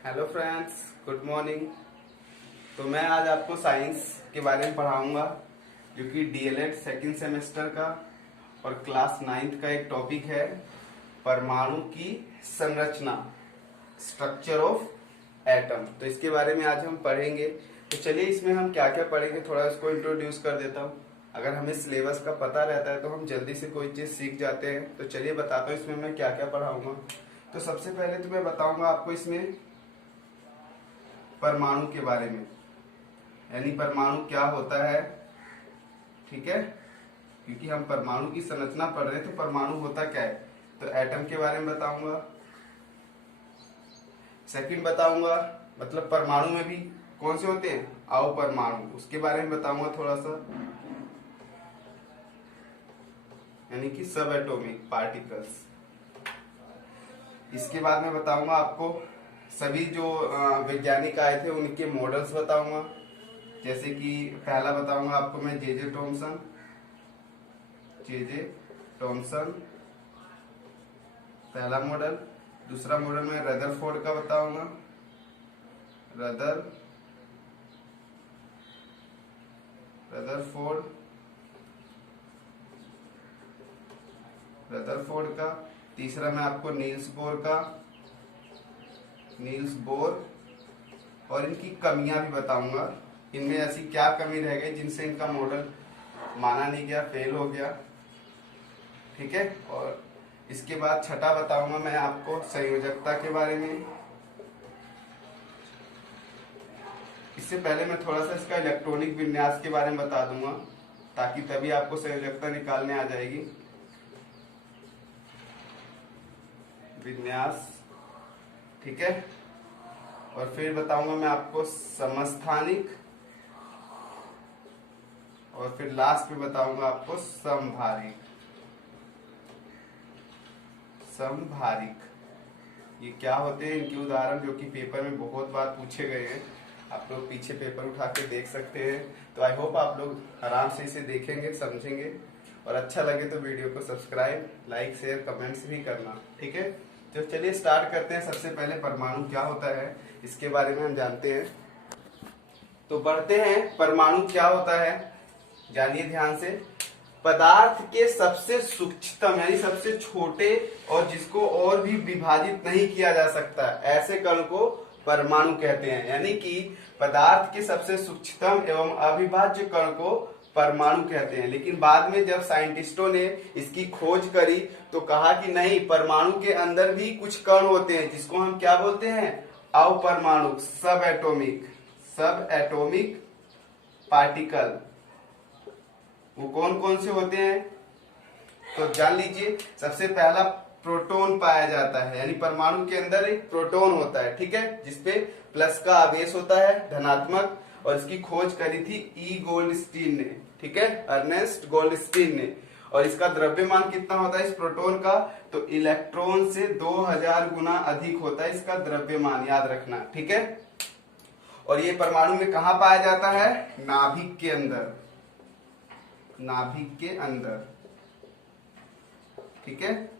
Hello friends, good morning. तो मैं आज आपको साइंस के बारे में पढ़ाऊंगा, जो कि डीएलएड सेकंड सेमेस्टर का और क्लास 9th का एक टॉपिक है, परमाणु की संरचना, स्ट्रक्चर ऑफ एटम। तो इसके बारे में आज हम पढ़ेंगे। तो चलिए इसमें हम क्या क्या पढ़ेंगे, थोड़ा इसको इंट्रोड्यूस कर देता हूँ। अगर हमें सिलेबस का पता रहता है तो हम जल्दी से कोई चीज़ सीख जाते हैं। तो चलिए बताता हूँ इसमें मैं क्या क्या पढ़ाऊंगा। तो सबसे पहले तो मैं बताऊंगा आपको इसमें परमाणु के बारे में, यानी परमाणु क्या होता है। ठीक है, क्योंकि हम परमाणु की संरचना पढ़ रहे हैं तो परमाणु होता क्या है। तो एटम के बारे में बताऊंगा। सेकंड बताऊंगा मतलब परमाणु में भी कौन से होते हैं, अवपरमाणु, उसके बारे में बताऊंगा थोड़ा सा, यानी कि सब एटॉमिक पार्टिकल्स। इसके बाद में बताऊंगा आपको सभी जो वैज्ञानिक आए थे उनके मॉडल्स बताऊंगा। जैसे कि पहला बताऊंगा आपको मैं जे जे टॉमसन, पहला मॉडल। दूसरा मॉडल मैं रदरफोर्ड का बताऊंगा, रदरफोर्ड का। तीसरा मैं आपको नील्स बोर और इनकी कमियां भी बताऊंगा। इनमें ऐसी क्या कमी रह गई जिनसे इनका मॉडल माना नहीं गया, फेल हो गया। ठीक है, और इसके बाद छठा बताऊंगा मैं आपको संयोजकता के बारे में। इससे पहले मैं थोड़ा सा इसका इलेक्ट्रॉनिक विन्यास के बारे में बता दूंगा, ताकि तभी आपको संयोजकता निकालने आ जाएगी। विन्यास, ठीक है। और फिर बताऊंगा मैं आपको समस्थानिक, और फिर लास्ट में बताऊंगा आपको समभारिक। ये क्या होते हैं, इनके उदाहरण जो कि पेपर में बहुत बार पूछे गए हैं। आप लोग पीछे पेपर उठा के देख सकते हैं। तो आई होप आप लोग आराम से इसे देखेंगे, समझेंगे, और अच्छा लगे तो वीडियो को सब्सक्राइब, लाइक, शेयर, कमेंट्स भी करना। ठीक है, तो चलिए स्टार्ट करते हैं। सबसे पहले परमाणु क्या होता है इसके बारे में हम जानते हैं। तो बढ़ते हैं, परमाणु क्या होता है जानिए ध्यान से। पदार्थ के सबसे सूक्ष्मतम यानी सबसे छोटे और जिसको और भी विभाजित नहीं किया जा सकता, ऐसे कण को परमाणु कहते हैं। यानी कि पदार्थ के सबसे सूक्ष्मतम एवं अविभाज्य कण को परमाणु कहते हैं। लेकिन बाद में जब साइंटिस्टों ने इसकी खोज करी तो कहा कि नहीं, परमाणु के अंदर भी कुछ कण होते हैं जिसको हम क्या बोलते हैं, अवपरमाणु, सब एटॉमिक पार्टिकल। वो कौन कौन से होते हैं तो जान लीजिए। सबसे पहला प्रोटॉन पाया जाता है, यानी परमाणु के अंदर एक प्रोटॉन होता है, ठीक है, जिसपे प्लस का आवेश होता है, धनात्मक। और इसकी खोज करी थी ई गोल्डस्टीन ने, ठीक है, अर्नेस्ट गोल्डस्टीन ने। और इसका द्रव्यमान कितना होता है इस प्रोटॉन का, तो इलेक्ट्रॉन से 2000 गुना अधिक होता है इसका द्रव्यमान, याद रखना। ठीक है, और ये परमाणु में कहा पाया जाता है, नाभिक के अंदर। ठीक है,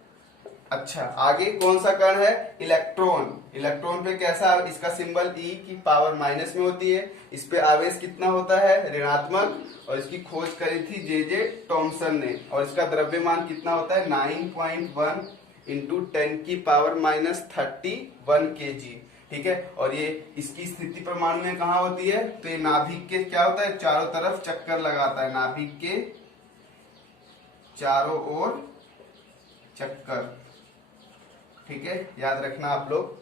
अच्छा, आगे कौन सा कण है, इलेक्ट्रॉन पे कैसा, इसका सिंबल ई की पावर माइनस में होती है। इस पे आवेश कितना होता है, ऋणात्मक। और इसकी खोज करी थी जे जे टॉमसन ने। और इसका द्रव्यमान कितना होता है, 9.1 इंटू 10 की पावर माइनस 31 kg। ठीक है, और ये इसकी स्थिति परमाणु में कहा होती है, तो ये नाभिक के क्या होता है, चारों तरफ चक्कर लगाता है, नाभिक के चारों ओर चक्कर। ठीक है, याद रखना आप लोग।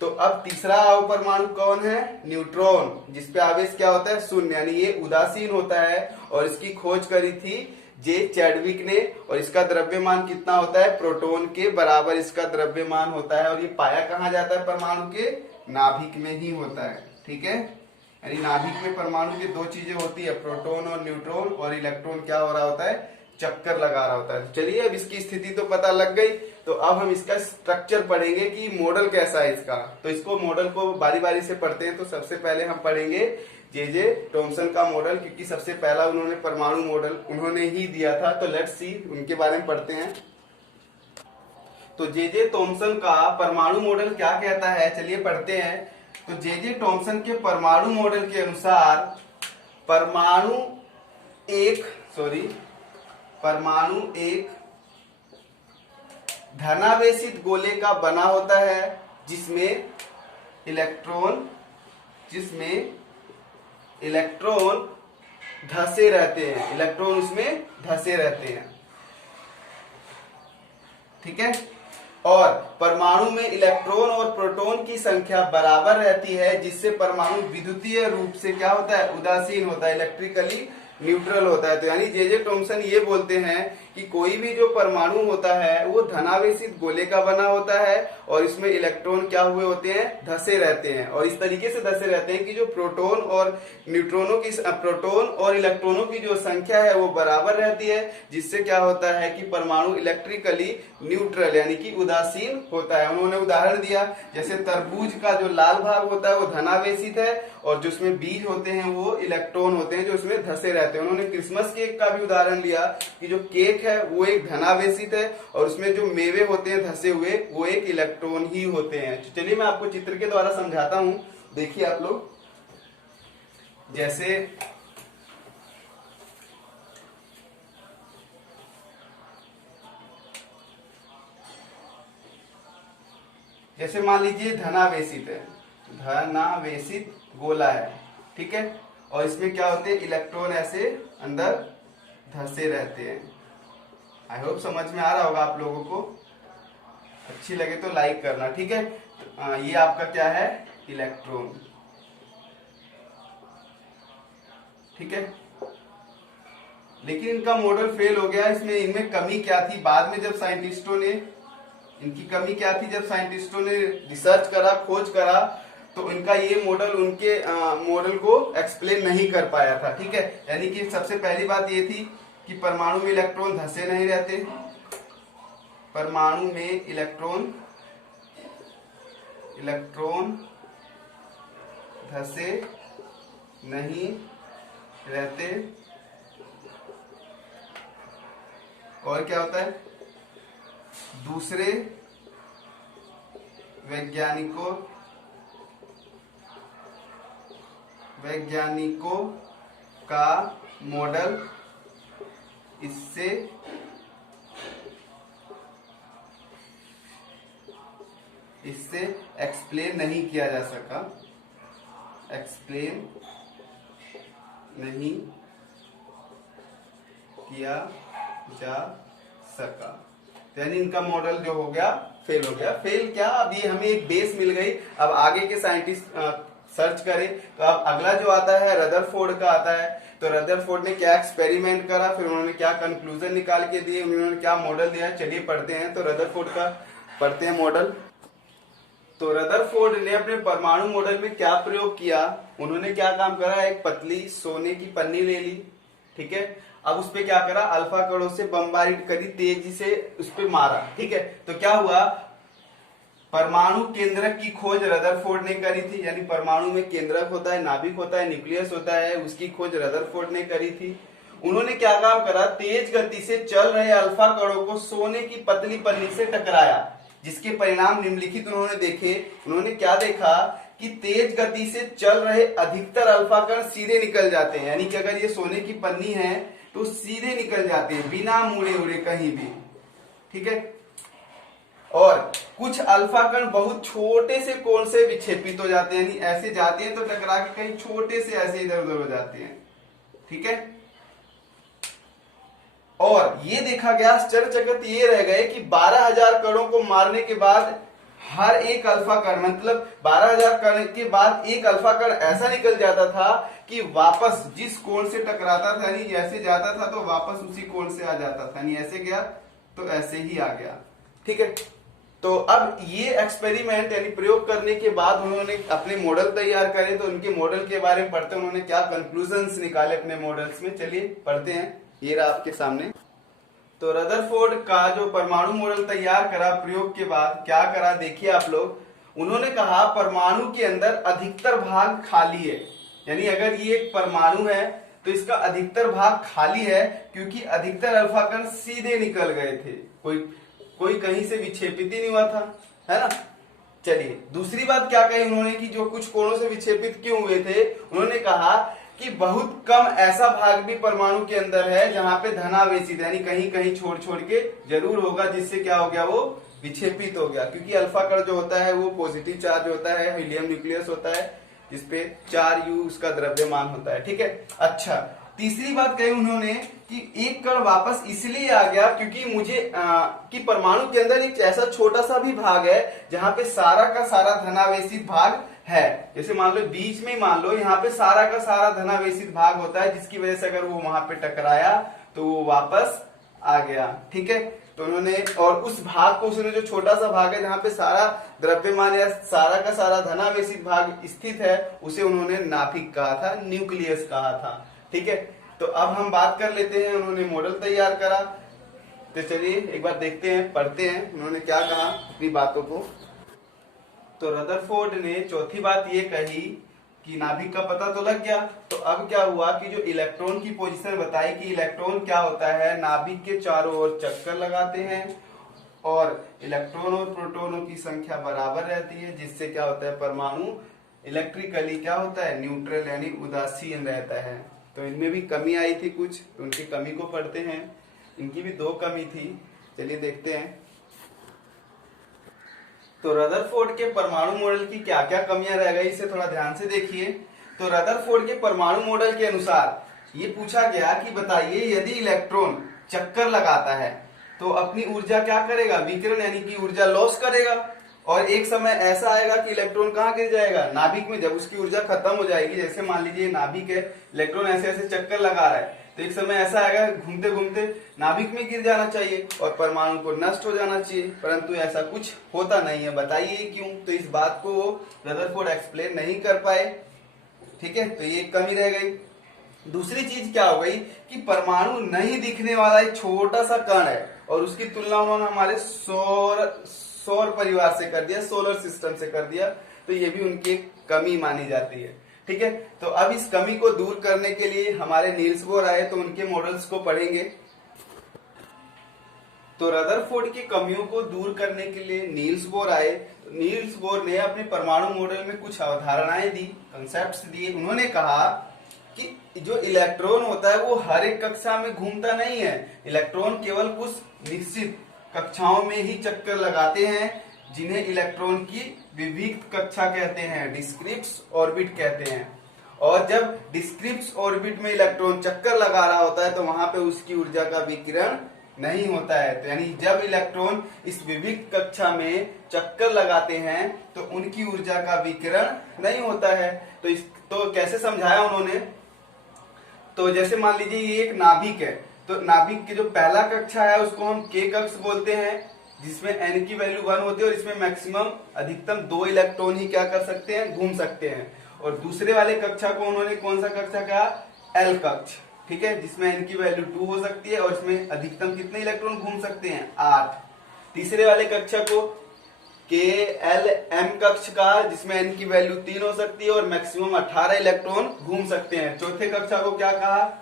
तो अब तीसरा अवपरमाणु कौन है, न्यूट्रॉन, जिसपे आवेश क्या होता है, शून्य, यानी ये उदासीन होता है। और इसकी खोज करी थी जे चैडविक ने। और इसका द्रव्यमान कितना होता है, प्रोटॉन के बराबर इसका द्रव्यमान होता है। और ये पाया कहाँ जाता है, परमाणु के नाभिक में ही होता है। ठीक है, यानी नाभिक में परमाणु की दो चीजें होती है, प्रोटॉन और न्यूट्रॉन। और इलेक्ट्रॉन क्या हो रहा होता है, चक्कर लगा रहा होता है। चलिए, अब इसकी स्थिति तो पता लग गई। तो अब हम इसका स्ट्रक्चर पढ़ेंगे कि मॉडल कैसा है इसका। तो इसको मॉडल को बारी बारी से पढ़ते हैं। तो सबसे पहले हम पढ़ेंगे जे जे टॉमसन का मॉडल, क्योंकि सबसे पहला उन्होंने परमाणु मॉडल उन्होंने ही दिया था। तो लेट्स सी, उनके बारे में पढ़ते हैं। तो जे थॉमसन का परमाणु मॉडल क्या कहता है, चलिए पढ़ते हैं। तो जे थॉमसन के परमाणु मॉडल के अनुसार परमाणु एक धनावेशित गोले का बना होता है जिसमें इलेक्ट्रॉन धसे रहते हैं, इलेक्ट्रॉन उसमें धसे रहते हैं, ठीक है। और परमाणु में इलेक्ट्रॉन और प्रोटॉन की संख्या बराबर रहती है, जिससे परमाणु विद्युतीय रूप से क्या होता है, उदासीन होता है, इलेक्ट्रिकली न्यूट्रल होता है। तो यानी जे थॉमसन ये बोलते हैं कि कोई भी जो परमाणु होता है वो धनावेशित गोले का बना होता है और इसमें इलेक्ट्रॉन क्या हुए होते हैं, धसे रहते हैं, और इस तरीके से धसे रहते हैं कि जो प्रोटॉन और इलेक्ट्रॉनों की जो संख्या है वो बराबर रहती है, जिससे क्या होता है कि परमाणु इलेक्ट्रिकली न्यूट्रल यानी कि उदासीन होता है। उन्होंने उदाहरण दिया, जैसे तरबूज का जो लाल भाग होता है वो धनावेशित है और जो उसमें बीज होते हैं वो इलेक्ट्रॉन होते हैं जो उसमें धसे रहते हैं। उन्होंने क्रिसमस केक का भी उदाहरण लिया कि जो केक है वो एक धनावेशित है और उसमें जो मेवे होते हैं धसे हुए वो एक इलेक्ट्रॉन ही होते हैं। तो चलिए मैं आपको चित्र के द्वारा समझाता हूं, देखिए आप लोग। जैसे मान लीजिए धनावेशित है, धनावेशित गोला है, ठीक है, और इसमें क्या होते हैं, इलेक्ट्रॉन ऐसे अंदर धसे रहते हैं। आई होप समझ में आ रहा होगा आप लोगों को। अच्छी लगे तो लाइक करना, ठीक है। ये आपका क्या है, इलेक्ट्रॉन, ठीक है। लेकिन इनका मॉडल फेल हो गया। इनमें कमी क्या थी, बाद में जब साइंटिस्टों ने रिसर्च करा, खोज करा, तो इनका ये मॉडल उनके मॉडल को एक्सप्लेन नहीं कर पाया था, ठीक है। यानी कि सबसे पहली बात ये थी कि परमाणु में इलेक्ट्रॉन धसे नहीं रहते, परमाणु में इलेक्ट्रॉन धसे नहीं रहते। और क्या होता है, दूसरे वैज्ञानिकों का मॉडल इससे एक्सप्लेन नहीं किया जा सका, यानी इनका मॉडल जो हो गया फेल हो गया। फेल क्या, अभी हमें एक बेस मिल गई, अब आगे के साइंटिस्ट सर्च करें। तो अब अगला जो आता है रदरफोर्ड का आता है। तो रदरफोर्ड ने क्या एक्सपेरिमेंट करा, फिर उन्होंने क्या कंक्लूजन निकाल के दिए, उन्होंने क्या मॉडल दिया, चलिए पढ़ते हैं। तो रदरफोर्ड का पढ़ते हैं मॉडल। तो रदरफोर्ड ने अपने परमाणु मॉडल में क्या प्रयोग किया, उन्होंने क्या काम करा, एक पतली सोने की पन्नी ले ली, ठीक है। अब उस पे क्या करा, अल्फा कणों से बमबारिड करी, तेजी से उस पे मारा, ठीक है। तो क्या हुआ, परमाणु केंद्रक की खोज रदरफोर्ड ने करी थी, यानी परमाणु में केंद्रक होता है, नाभिक होता है, न्यूक्लियस होता है, उसकी खोज रदरफोर्ड ने करी थी। उन्होंने क्या काम करा, तेज गति से चल रहे अल्फा कणों को सोने की पतली पन्नी से टकराया, जिसके परिणाम निम्नलिखित उन्होंने देखे। उन्होंने क्या देखा कि तेज गति से चल रहे अधिकतर अल्फा कण सीधे निकल जाते हैं, यानी कि अगर ये सोने की पन्नी है तो सीधे निकल जाते हैं बिना मुड़े उड़े कहीं भी, ठीक है। और कुछ अल्फा कण बहुत छोटे से कोण से विक्षेपित हो जाते हैं, यानी ऐसे जाते हैं तो टकरा के कहीं छोटे से ऐसे इधर उधर हो जाते हैं, ठीक है। और ये देखा गया, आश्चर्यचकित ये रह गए कि 12,000 कणों को मारने के बाद हर एक अल्फा कण, मतलब 12,000 कण के बाद एक अल्फा कण ऐसा निकल जाता था कि वापस जिस कोण से टकराता था, यानी ऐसे जाता था तो वापस उसी कोण से आ जाता था, यानी ऐसे गया तो ऐसे ही आ गया, ठीक है। तो अब ये एक्सपेरिमेंट यानी प्रयोग करने के बाद उन्होंने अपने मॉडल तैयार करे। तो उनके मॉडल के बारे में पढ़ते उन्होंने क्या कंक्लूजन्स निकाले अपने मॉडल्स में, चलिए पढ़ते हैं। ये रहा आपके सामने। तो रदरफोर्ड का जो परमाणु मॉडल तैयार करा प्रयोग के बाद क्या करा, देखिए आप लोग। उन्होंने कहा परमाणु के अंदर अधिकतर भाग खाली है, यानी अगर ये एक परमाणु है तो इसका अधिकतर भाग खाली है, क्योंकि अधिकतर अल्फा कण सीधे निकल गए थे, कोई कोई कहीं से विक्षेपित ही नहीं हुआ था, है ना। चलिए दूसरी बात क्या कही उन्होंने कि जो कुछ कोणों से विक्षेपित क्यों हुए थे, उन्होंने कहा कि बहुत कम ऐसा भाग भी परमाणु के अंदर है जहां पे धनावेशित यानी कहीं कहीं छोड़ छोड़ के जरूर होगा, जिससे क्या हो गया, वो विक्षेपित हो गया। क्योंकि अल्फा कण जो होता है वो पॉजिटिव चार्ज होता है, हीलियम न्यूक्लियस होता है जिसपे 4U उसका द्रव्यमान होता है, ठीक है। अच्छा, तीसरी बात कही उन्होंने कि एक कण वापस इसलिए आ गया क्योंकि कि परमाणु के अंदर एक ऐसा छोटा सा भी भाग है जहां पे सारा का सारा धनावेशित भाग है। जैसे मान लो बीच में ही मान लो यहाँ पे सारा का सारा धनावेशित भाग होता है, जिसकी वजह से अगर वो वहां पे टकराया तो वो वापस आ गया, ठीक है। तो उन्होंने और उस भाग को उसने जो छोटा सा भाग है जहां पे सारा द्रव्यमान या सारा का सारा धनावेशित भाग स्थित है उसे उन्होंने नाभिक कहा था, न्यूक्लियस कहा था, ठीक है। तो अब हम बात कर लेते हैं, उन्होंने मॉडल तैयार करा। तो चलिए एक बार देखते हैं, पढ़ते हैं उन्होंने क्या कहा अपनी बातों को। तो रदरफोर्ड ने चौथी बात ये कही कि नाभिक का पता तो लग गया, तो अब क्या हुआ कि जो इलेक्ट्रॉन की पोजीशन बताई कि इलेक्ट्रॉन क्या होता है, नाभिक के चारों ओर चक्कर लगाते हैं और इलेक्ट्रॉन और प्रोटॉनों की संख्या बराबर रहती है, जिससे क्या होता है, परमाणु इलेक्ट्रिकली क्या होता है, न्यूट्रल यानी उदासीन रहता है। तो इनमें भी कमी आई थी कुछ, तो उनकी कमी को पढ़ते हैं। इनकी भी 2 कमी थी, चलिए देखते हैं। तो रदरफोर्ड के परमाणु मॉडल की क्या क्या कमियां रह गई, इसे थोड़ा ध्यान से देखिए। तो रदरफोर्ड के परमाणु मॉडल के अनुसार ये पूछा गया कि बताइए यदि इलेक्ट्रॉन चक्कर लगाता है तो अपनी ऊर्जा क्या करेगा, विकिरण यानी कि ऊर्जा लॉस करेगा, और एक समय ऐसा आएगा कि इलेक्ट्रॉन कहाँ गिर जाएगा, नाभिक में। जब उसकी ऊर्जा खत्म हो जाएगी, जैसे मान लीजिए नाभिक है, इलेक्ट्रॉन ऐसे ऐसे चक्कर लगा रहा है, तो एक समय ऐसा आएगा घूमते घूमते नाभिक में गिर जाना चाहिए और परमाणु को नष्ट हो जाना चाहिए, परंतु ऐसा कुछ होता नहीं है। बताइए क्यों? तो इस बात को रदरफोर्ड एक्सप्लेन नहीं कर पाए, ठीक है। तो ये कमी रह गई। दूसरी चीज क्या हो गई कि परमाणु नहीं दिखने वाला एक छोटा सा कण है और उसकी तुलना उन्होंने हमारे सौर परिवार से कर दिया, सोलर सिस्टम से कर दिया, तो ये भी उनकी एक कमी मानी जाती है, ठीक है। तो अब इस कमी को दूर करने के लिए हमारे नील्स बोर आए, तो उनके मॉडल्स को पढ़ेंगे। तो रदरफोर्ड की कमियों को दूर करने के लिए नील्स बोर आए। नील्स बोर ने अपने परमाणु मॉडल में कुछ अवधारणाएं दी, कंसेप्ट्स दिए। उन्होंने कहा कि जो इलेक्ट्रॉन होता है वो हर एक कक्षा में घूमता नहीं है, इलेक्ट्रॉन केवल कुछ निश्चित कक्षाओं में ही चक्कर लगाते हैं, जिन्हें इलेक्ट्रॉन की विविक्त कक्षा कहते हैं, डिस्क्रिप्स ऑर्बिट कहते हैं। और जब डिस्क्रिप्स ऑर्बिट में इलेक्ट्रॉन चक्कर लगा रहा होता है तो वहां पे उसकी ऊर्जा का विकिरण नहीं होता है। तो यानी जब इलेक्ट्रॉन इस विविक्त कक्षा में चक्कर लगाते हैं तो उनकी ऊर्जा का विकिरण नहीं होता है। तो कैसे समझाया उन्होंने, तो जैसे मान लीजिए ये एक नाभिक है, तो नाभिक की जो पहला कक्षा है उसको हम K कक्ष बोलते हैं, जिसमें n की वैल्यू 1 होती है और इसमें मैक्सिमम अधिकतम 2 इलेक्ट्रॉन ही क्या कर सकते हैं, घूम सकते हैं। और दूसरे वाले कक्षा को उन्होंने कौन सा कक्षा कहा, L कक्ष, ठीक है, जिसमें n की वैल्यू 2 हो सकती है और इसमें अधिकतम कितने इलेक्ट्रॉन घूम सकते हैं, 8। तीसरे वाले कक्षा को KLM कक्ष का, जिसमें n की वैल्यू 3 हो सकती है और मैक्सिमम 18 इलेक्ट्रॉन घूम सकते हैं। चौथे कक्षा को क्या कहा,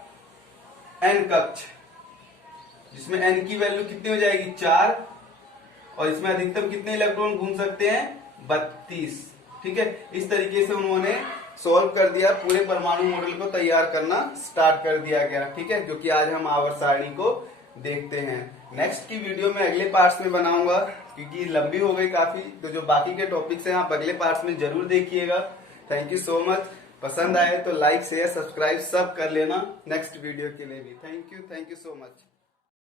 N कक्ष, जिसमें n की वैल्यू कितनी हो जाएगी, 4, और इसमें अधिकतम कितने इलेक्ट्रॉन घूम सकते हैं, 32, ठीक है। इस तरीके से उन्होंने सॉल्व कर दिया, पूरे परमाणु मॉडल को तैयार करना स्टार्ट कर दिया गया, ठीक है, जो कि आज हम आवर्त सारणी को देखते हैं। नेक्स्ट की वीडियो में अगले पार्ट्स में बनाऊंगा, क्योंकि लंबी हो गई काफी, तो जो बाकी के टॉपिक्स हैं आप अगले पार्ट्स में जरूर देखिएगा। Thank you so much. पसंद आए तो लाइक शेयर सब्सक्राइब सब कर लेना नेक्स्ट वीडियो के लिए भी। Thank you so much.